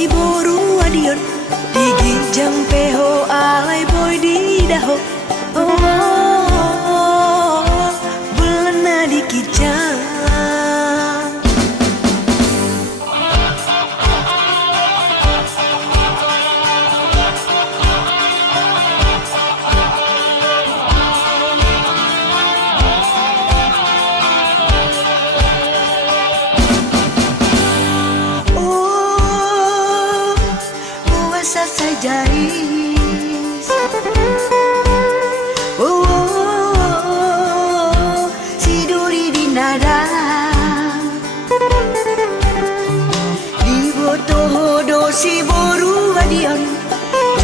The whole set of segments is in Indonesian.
si boru adion digi jang peho alai boy di daho. Oh, belena di kijang. Jais, si duri di nada, di boto hodo si boru adion,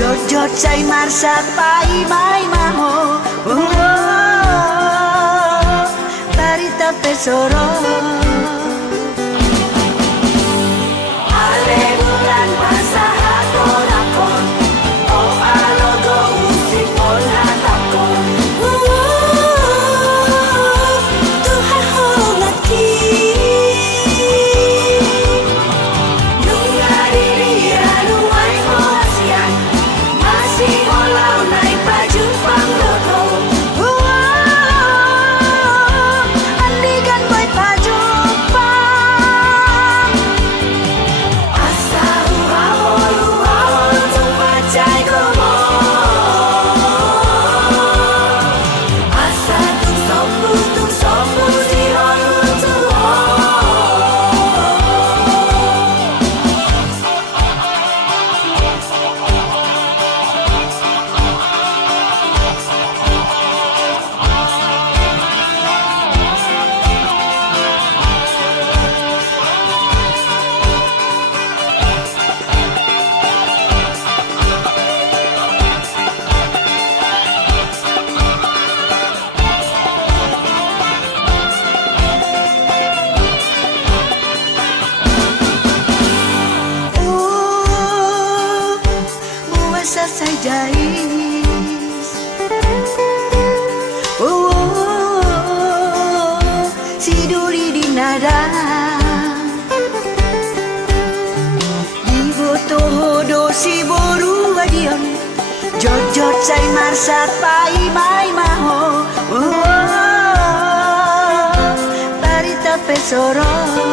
jot jot say marsat pai mai maho, barita pesoro. Selesai jais, si duri di nada, di boto hodo si boru adion, jot jot say marsat pai mai maho, barita pesoro.